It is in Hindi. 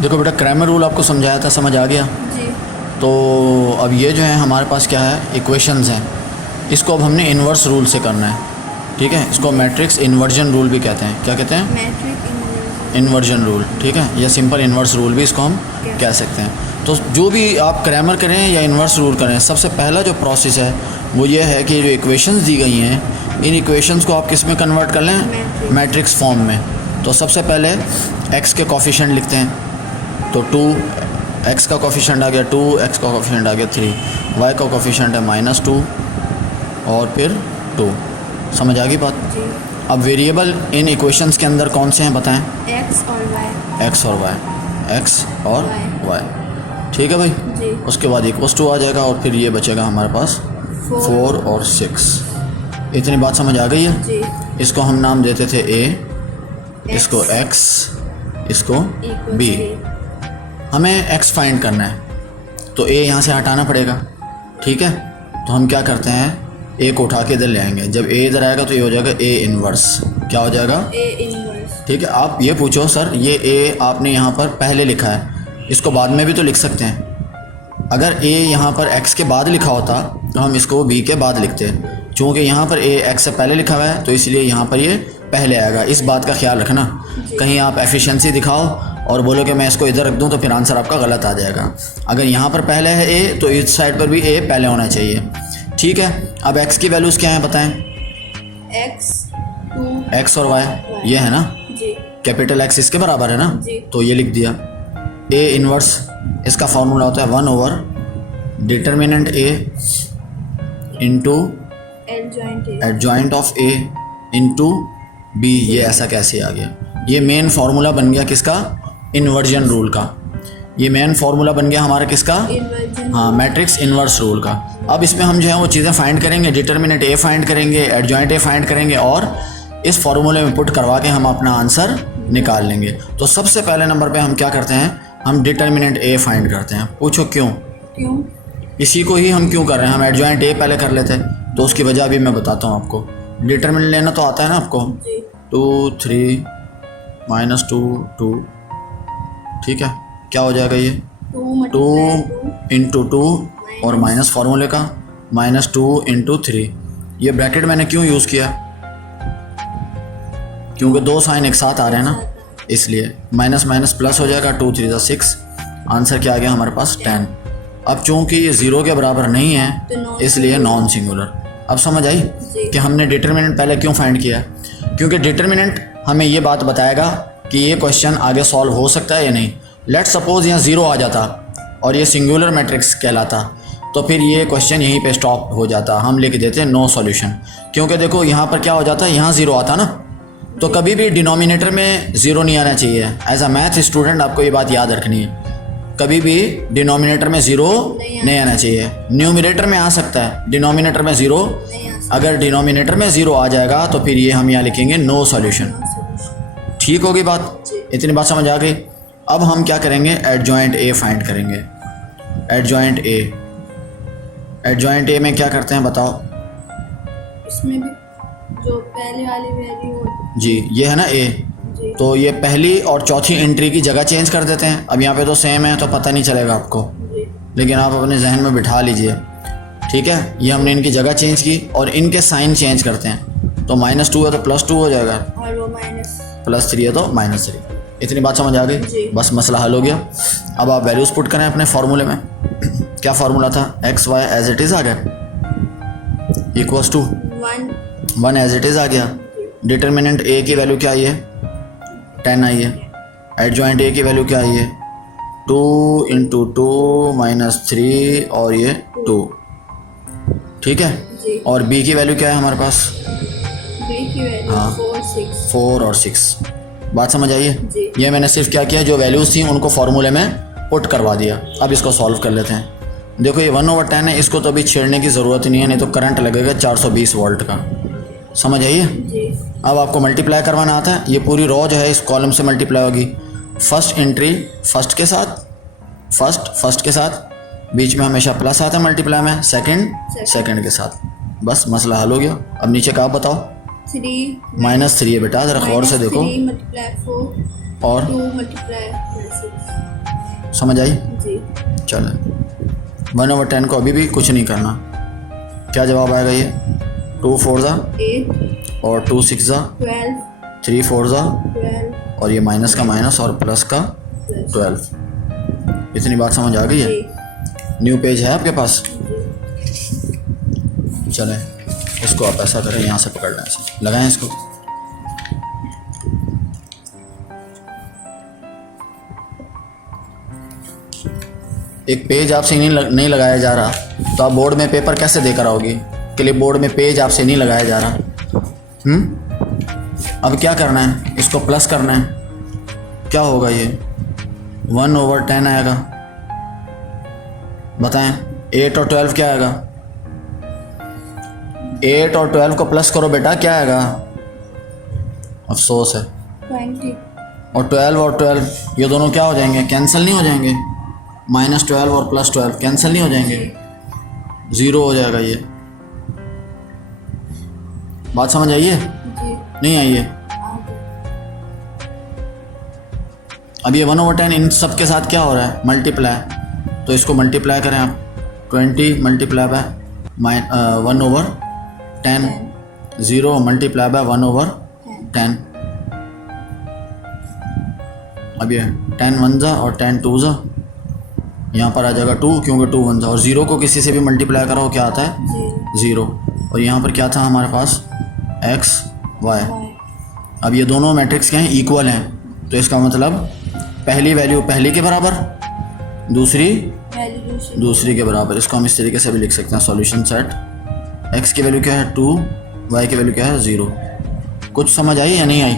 देखो बेटा, क्रैमर रूल आपको समझाया था, समझ आ गया? जी। तो अब ये जो है हमारे पास क्या है, इक्वेशंस हैं। इसको अब हमने इन्वर्स रूल से करना है, ठीक है? इसको मैट्रिक्स इन्वर्जन रूल भी कहते हैं। क्या कहते हैं? मैट्रिक इन्वर्जन रूल, ठीक है? या सिंपल इन्वर्स रूल भी इसको हम कह सकते हैं। तो जो भी आप क्रैमर करें या इन्वर्स रूल करें, सबसे पहला जो प्रोसेस है वो ये है कि जो इक्वेशंस दी गई हैं, इन इक्वेशंस को आप किस में कन्वर्ट कर लें? मैट्रिक्स फॉर्म में। तो सबसे पहले एक्स के कोफिशिएंट लिखते हैं। तो 2 एक्स का कोफिशिएंट आ गया 2, एक्स का कोफिशिएंट आ गया 3, वाई का कोफिशिएंट है -2 और फिर 2। समझ आ गई बात? जी। अब वेरिएबल इन इक्वेशंस के अंदर कौन से हैं बताएं? एक्स और वाई। एक्स और वाई, एक्स और वाई, ठीक है भाई? जी। उसके बाद =2 आ जाएगा और फिर ये बचेगा हमारे पास 4 और 6। इतनी बात समझ आ गई है? जी। इसको हम नाम देते थे a, इसको x, इसको b। हमें x फाइंड करना है तो a यहाँ से हटाना पड़ेगा, ठीक है? तो हम क्या करते हैं, a को उठा के इधर ले आएंगे। जब a इधर आएगा तो ये हो जाएगा a इन्वर्स। क्या हो जाएगा? A inverse. ठीक है। आप ये पूछो सर, ये a आपने यहाँ पर पहले लिखा है, इसको बाद में भी तो लिख सकते हैं। अगर a यहाँ पर x के बाद लिखा होता तो हम इसको b के बाद लिखते। चूँकि यहाँ पर a x से पहले लिखा हुआ है तो इसलिए यहाँ पर ये पहले आएगा। इस बात का ख्याल रखना, कहीं आप एफिशिएंसी दिखाओ और बोलो कि मैं इसको इधर रख दूं तो फिर आंसर आपका गलत आ जाएगा। अगर यहाँ पर पहले है a तो इस साइड पर भी a पहले होना चाहिए, ठीक है? अब x की वैल्यूज़ क्या हैं बताएं? x और y, ये है ना? जी। कैपिटल X इसके बराबर है ना? जी। तो ये लिख दिया। a इन्वर्स, इसका फॉर्मूला होता है 1/डिटर्मिनेंट a into adjoint of a into b। ये ऐसा कैसे आ गया? ये मेन फार्मूला बन गया किसका? इन्वर्जन रूल का। ये मेन फार्मूला बन गया हमारा किसका? हाँ, मैट्रिक्स इन्वर्स रूल का। अब इसमें हम जो है वो चीज़ें फाइंड करेंगे, डिटर्मिनेंट a फाइंड करेंगे, एडजॉइंट a फाइंड करेंगे और इस फार्मूले में पुट करवा के हम अपना आंसर निकाल लेंगे। तो सबसे पहले नंबर पे हम क्या करते हैं, हम डिटर्मिनेंट a फाइंड करते हैं। पूछो क्यों? इसी को ही हम क्यों कर रहे हैं? हम एडजॉइंट a पहले कर लेते हैं, तो उसकी वजह भी मैं बताता हूँ आपको। डिटर्मिनेंट लेना तो आता है ना आपको? 2 3 -2 2, ठीक है? क्या हो जाएगा ये? 2 इंटू 2 और माइनस फार्मूले का -2 इंटू 3। ये ब्रैकेट मैंने क्यों यूज़ किया? क्योंकि 2 साइन एक साथ आ रहे हैं ना, इसलिए माइनस माइनस प्लस हो जाएगा। 2 3 6, आंसर क्या आ गया हमारे पास? 10। अब चूंकि ये 0 के बराबर नहीं है इसलिए नॉन सिंगुलर। अब समझ आई कि हमने डिटर्मिनेंट पहले क्यों फाइंड किया? क्योंकि डिटर्मिनेंट हमें ये बात बताएगा कि ये क्वेश्चन आगे सॉल्व हो सकता है या नहीं। लेट सपोज यहाँ 0 आ जाता और ये सिंगुलर मैट्रिक्स कहलाता तो फिर ये क्वेश्चन यहीं पे स्टॉप हो जाता, हम लिख देते नो सॉल्यूशन। क्योंकि देखो यहाँ पर क्या हो जाता है, यहाँ 0 आता ना, तो कभी भी डिनोमिनेटर में 0 नहीं आना चाहिए। एज अ मैथ स्टूडेंट आपको ये बात याद रखनी है, कभी भी डिनोमिनेटर में 0 नहीं आना चाहिए। न्यूमरेटर में आ सकता है, डिनोमिनेटर में 0। अगर डिनोमिनेटर में 0 आ जाएगा तो फिर ये हम यहाँ लिखेंगे नो सॉल्यूशन। ठीक होगी बात? इतनी बात समझ आ गई? अब हम क्या करेंगे, एडजॉइंट a फाइंड करेंगे। एडजॉइंट a में क्या करते हैं बताओ? इसमें भी जो पहले वाली वैल्यू जी, ये है ना a, तो ये पहली और चौथी एंट्री की जगह चेंज कर देते हैं। अब यहाँ पे तो सेम है तो पता नहीं चलेगा आपको, लेकिन आप अपने जहन में बिठा लीजिए, ठीक है? ये हमने इनकी जगह चेंज की और इनके साइन चेंज करते हैं। तो -2 है तो +2 हो जाएगा और वो माइनस, +3 है तो -3। इतनी बात समझ आ गई? बस मसला हल हो गया। अब आप वैल्यूज़ पुट करें अपने फार्मूले में। क्या फार्मूला था? x y as it is आ गया, = 1 एज इट इज़ आ गया। डिटर्मिनेंट a की वैल्यू क्या आई है? 10 आई है। एडजॉइंट a की वैल्यू क्या आई है? 2 इंटू 2 -3 और ये 2, ठीक है? और b की वैल्यू क्या है हमारे पास? हाँ, 4 और 6। बात समझ आई है? ये मैंने सिर्फ क्या किया, जो वैल्यूज़ थी उनको फार्मूले में पुट करवा दिया। अब इसको सॉल्व कर लेते हैं। देखो ये 1/10 है, इसको तो अभी छेड़ने की ज़रूरत नहीं है, नहीं तो करंट लगेगा 420 वोल्ट का। समझ आई है? अब आपको मल्टीप्लाई करवाना आता है। ये पूरी रो जो है इस कॉलम से मल्टीप्लाई होगी। फर्स्ट एंट्री फर्स्ट के साथ, फर्स्ट के साथ, बीच में हमेशा प्लस आता है मल्टीप्लाई में, सेकंड के साथ। बस मसला हल हो गया। अब नीचे का आप बताओ? -3 है बेटा, ज़रा गौर से देखो। और 2 मल्टीप्लाई बाय 6 समझ आई? जी। चलें 1/10 को अभी भी कुछ नहीं करना। क्या जवाब आएगा ये? 2 4 ज़ा 8 और 2 6 ज़ा 12 3 4 ज़ा 12 और ये माइनस का माइनस और प्लस का प्लस 12। इतनी बात समझ आ गई है? जी न्यू पेज है आपके पास? जी। चलें इसको आप ऐसा करें, यहाँ से पकड़ लें, ऐसे लगाएं इसको। एक पेज आपसे नहीं लगाया जा रहा तो आप बोर्ड में पेपर कैसे देकर आओगे? क्लिप बोर्ड में पेज आपसे नहीं लगाया जा रहा। अब क्या करना है? इसको प्लस करना है। क्या होगा ये? 1/10 आएगा। बताएं 8 और 12 क्या आएगा? 8 और 12 को प्लस करो बेटा, क्या आएगा? अफसोस है। 20 और 12 ये दोनों क्या हो जाएंगे? कैंसिल नहीं हो जाएंगे? -12 और +12 कैंसिल नहीं हो जाएंगे? 0 हो जाएगा ये। बात समझ आई है? जी। नहीं आई है? आगे अब ये 1/10 इन सब के साथ क्या हो रहा है? मल्टीप्लाई। तो इसको मल्टीप्लाई करें आप। 20 मल्टीप्लाई बाय 1/10, 0 मल्टीप्लाई बाय 1/10। अब ये 10 1 ज़ा और 10 2 ज़ा, यहाँ पर आ जाएगा 2 क्योंकि 2 1 ज़ा। और 0 को किसी से भी मल्टीप्लाई करो क्या आता है? जी 0। और यहाँ पर क्या था हमारे पास? x y। y अब ये दोनों मैट्रिक्स क्या हैं? इक्वल हैं। तो इसका मतलब पहली वैल्यू पहली के बराबर, दूसरी वैल्यू दूसरी के बराबर। इसको हम इस तरीके से भी लिख सकते हैं। सॉल्यूशन सेट x की वैल्यू क्या है? 2, y की वैल्यू क्या है? 0। कुछ समझ आई या नहीं आई?